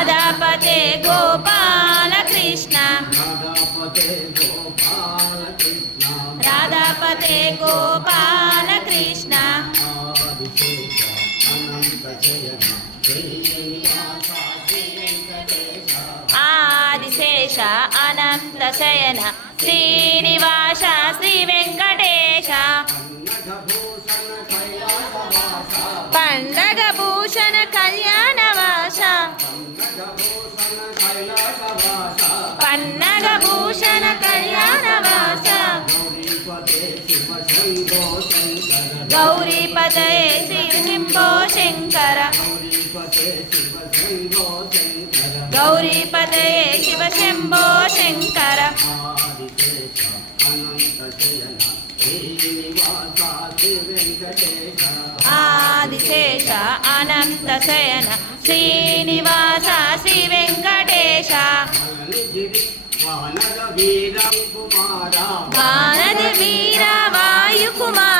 మాదాపతే గోపాలకృష్ణ రాధాపతే కృష్ణ ఆదిశేష అనంత శయన శ్రీనివాస శ్రీ వెంకటేశ పండగ భూషణ కళ్యాణ పన్నగ భూషణ కళ్యాణ వాస గౌరీ పదే శివశంభో శంకర గౌరీ పదే శివశంభో శంకర వెంకటే ఆదిశేష అనంత శయన శ్రీనివాస శ్రీ వెంకటేశ వానద వీర వాయు కుమార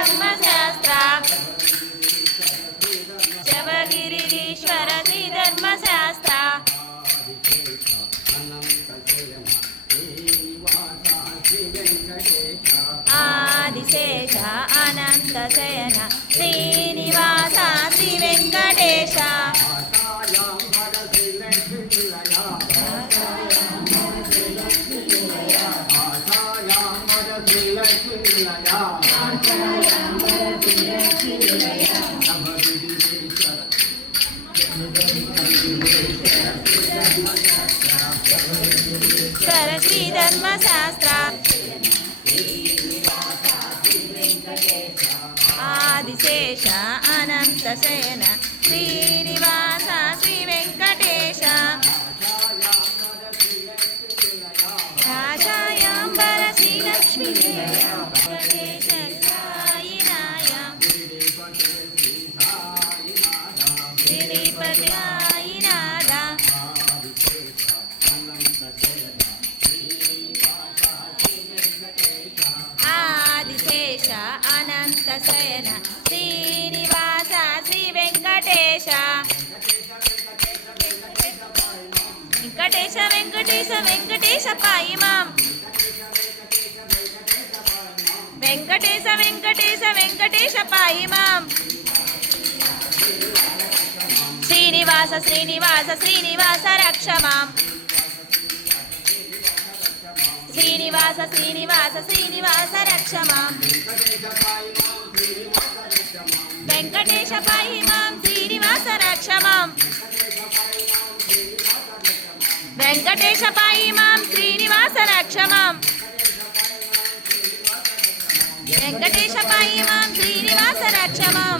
శేష అనంతసేన శ్రీనివాస శ్రీ వెంకటేశ వెంకటేశ పాయి వెంకటేశ వెంకటేశ వెంకటేశ పాయి శ్రీనివాస శ్రీనివాస శ్రీనివాస రక్ష మాం శ్రీనివాస శ్రీనివాస శ్రీనివాస రక్ష మాం వెంకటేశ పాయి మాం శ్రీనివాస రక్ష మాం వెంకటేశపాయి మాం శ్రీనివాస రక్షమాం వెంకటేశపాయి మాం శ్రీనివాస రక్షమాం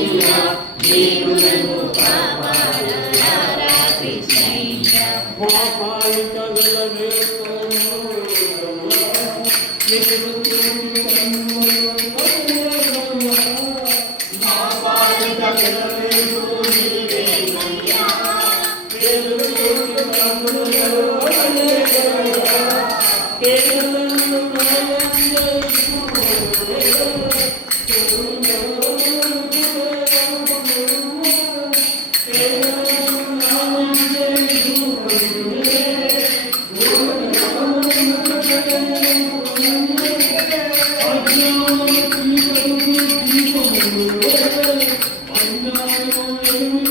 Thank you.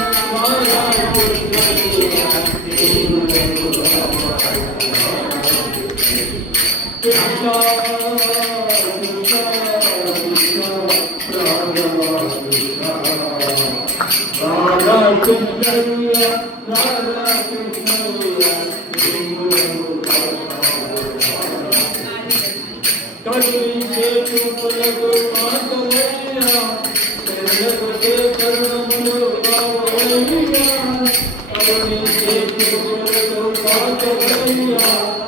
Yeah.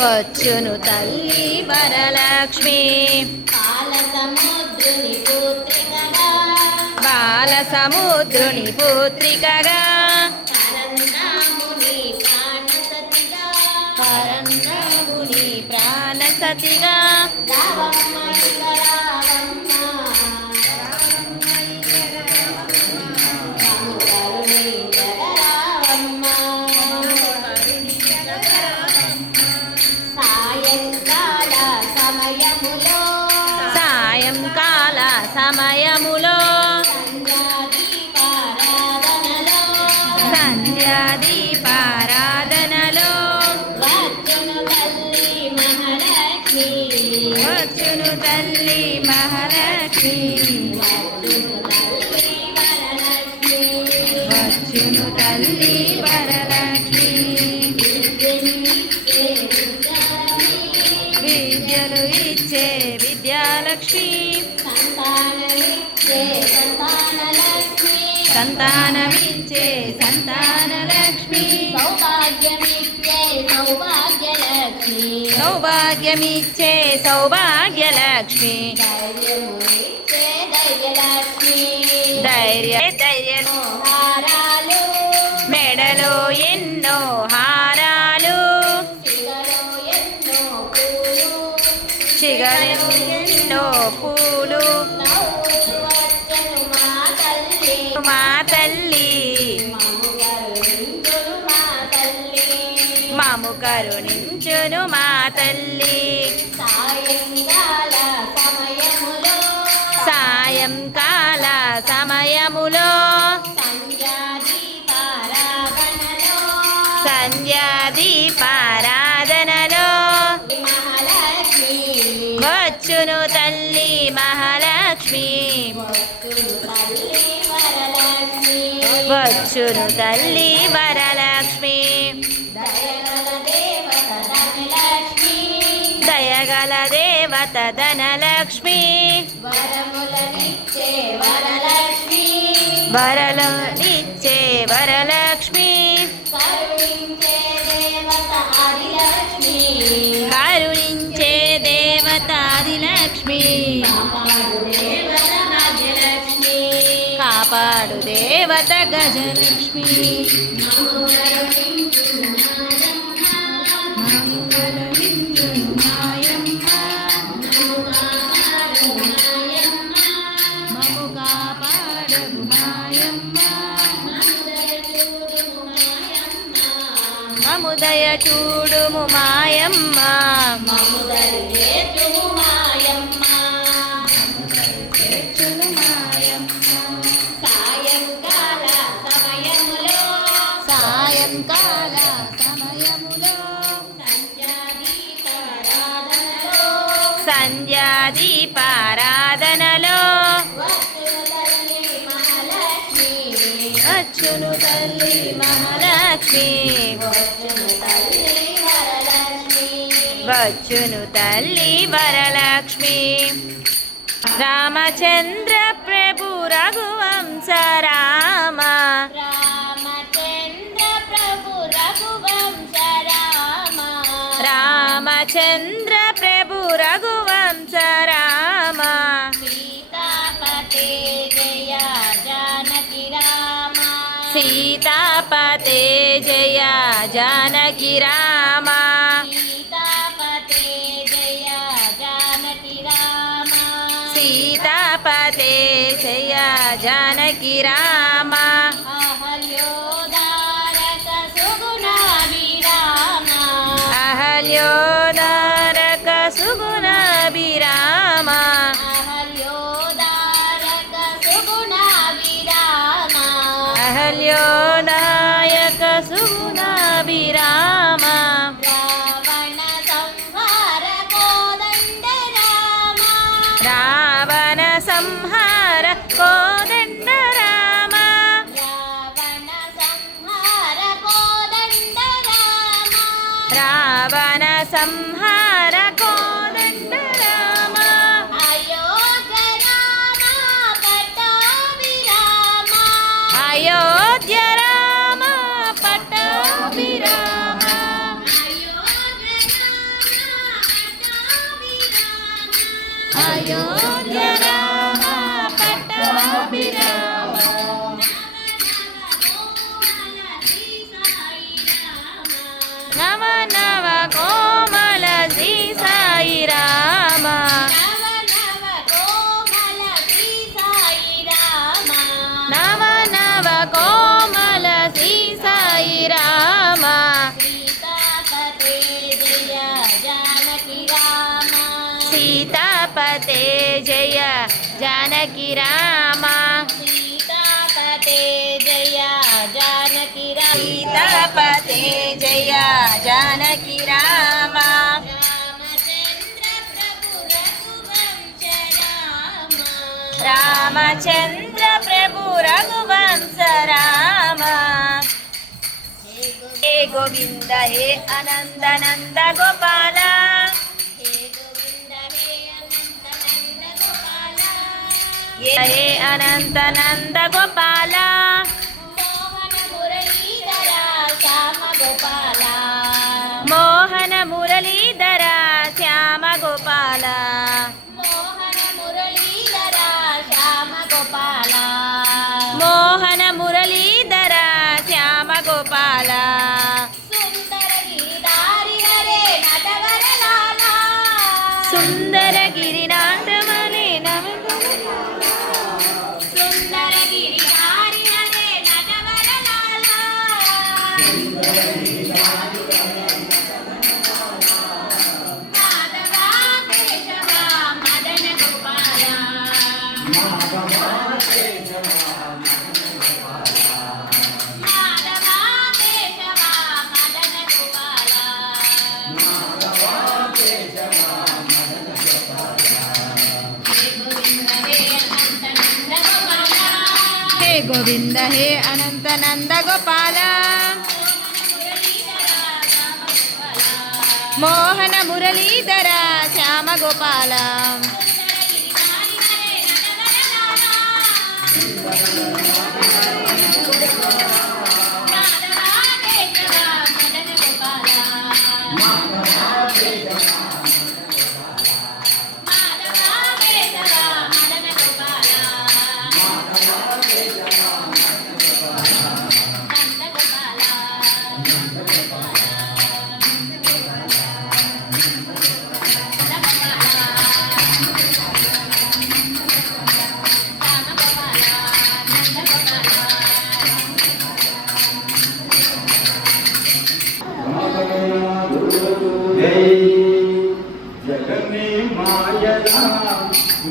వచ్చును తల్లి వరలక్ష్మి బాల సముద్రుని పుత్రికగా పరందాముని ప్రాణసతిగా సంతానమిచ్చే సంతాన లక్ష్మి సౌభాగ్యమిచ్చే సౌభాగ్యలక్ష్మి సౌభాగ్యమిచ్చే సౌభాగ్యలక్ష్మి ధైర్యము ధైర్యలక్ష్మి ధైర్య ధైర్యము కరుణించును మా తల్లి సాయంకాల సమయములో వచ్చును తల్లి మహాలక్ష్మి వచ్చును తల్లి వర వరలనిచ్చే వరలక్ష్మి కరుణించే దేవత ఆదిలక్ష్మి కాపాడు దేవత గజలక్ష్మి చూడుము మాయమ్మ సాయంకాల సమయములో సంధ్యాదీపారాధనలో వచ్చును తల్లి మహాలక్ష్మి వచ్చును తల్లి వరలక్ష్మి రామచంద్ర ప్రభు రఘువంశ రామ రామచంద్ర ప్రభు రఘువంశ రామ ప్రభు రఘువంశ రామ సీతాపతే జయ జానకి రామ సీతాపతే జయ జానకి రామ सीतापते जया जानकी राम రామ సీతాపతే జయ జానకి రామ సీతాపతే జయ జానకి రామ రామచంద్ర ప్రభు రఘువంశ రామ హే గోవింద హే అనందనంద గోపాల ఏ అనంత నంద గోపాల మోహన గోపాల నందగోపాల మోహన మురళీధర శ్యామ గోపాల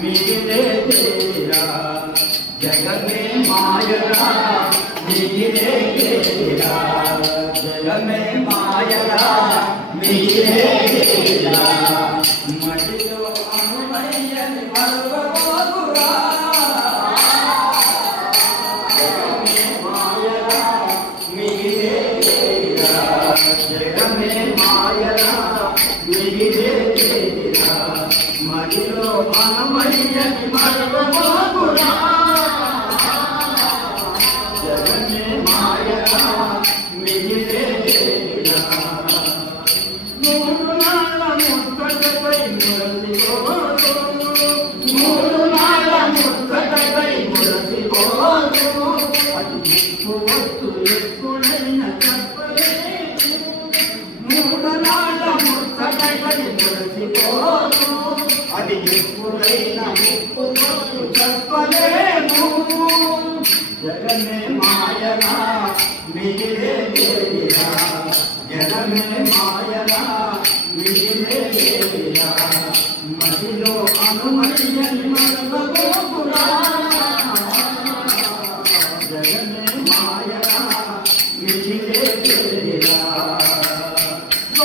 నీకిదే తేరా జగమే మాయరా నీకిదే తేరా జగమే మాయరా నీకిదే తేరా Oh,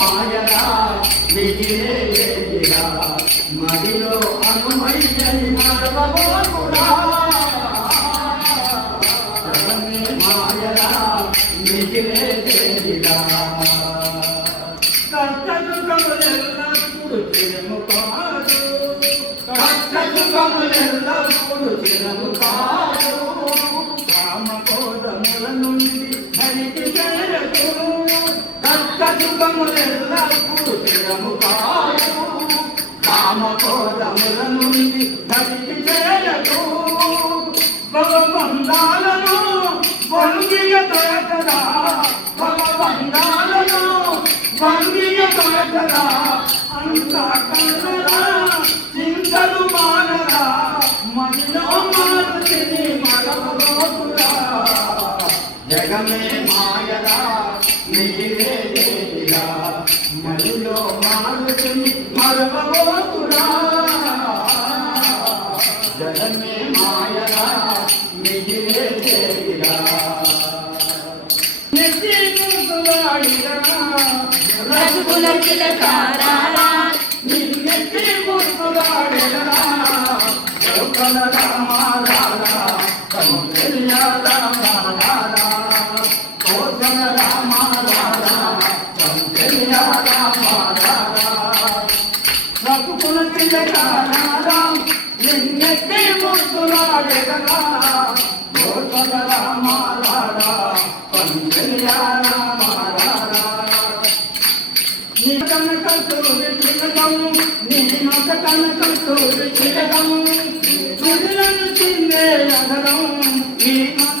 మాయరా మిగిలే మదిలో అనుమైని మరవబోకురా మాయరా మిగిలే కష్టదుఖములెల్లప్పుడు చిరము కాదు కష్టదుఖములెల్లప్పుడు చిరము కాదు దుఃఖములెల్లూ తిరము కాదు కామ కోరముల నుండి భక్తి చేయదు జగమే మాయరా నీరే రామ రామ రామ రామ రామ కనకూరు చిలకం తిన్నే నగరం ఈ మత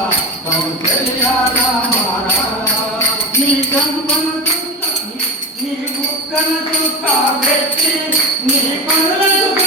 நீ புக்கன தூக்கா வெற்றி நீ பண்ணுவது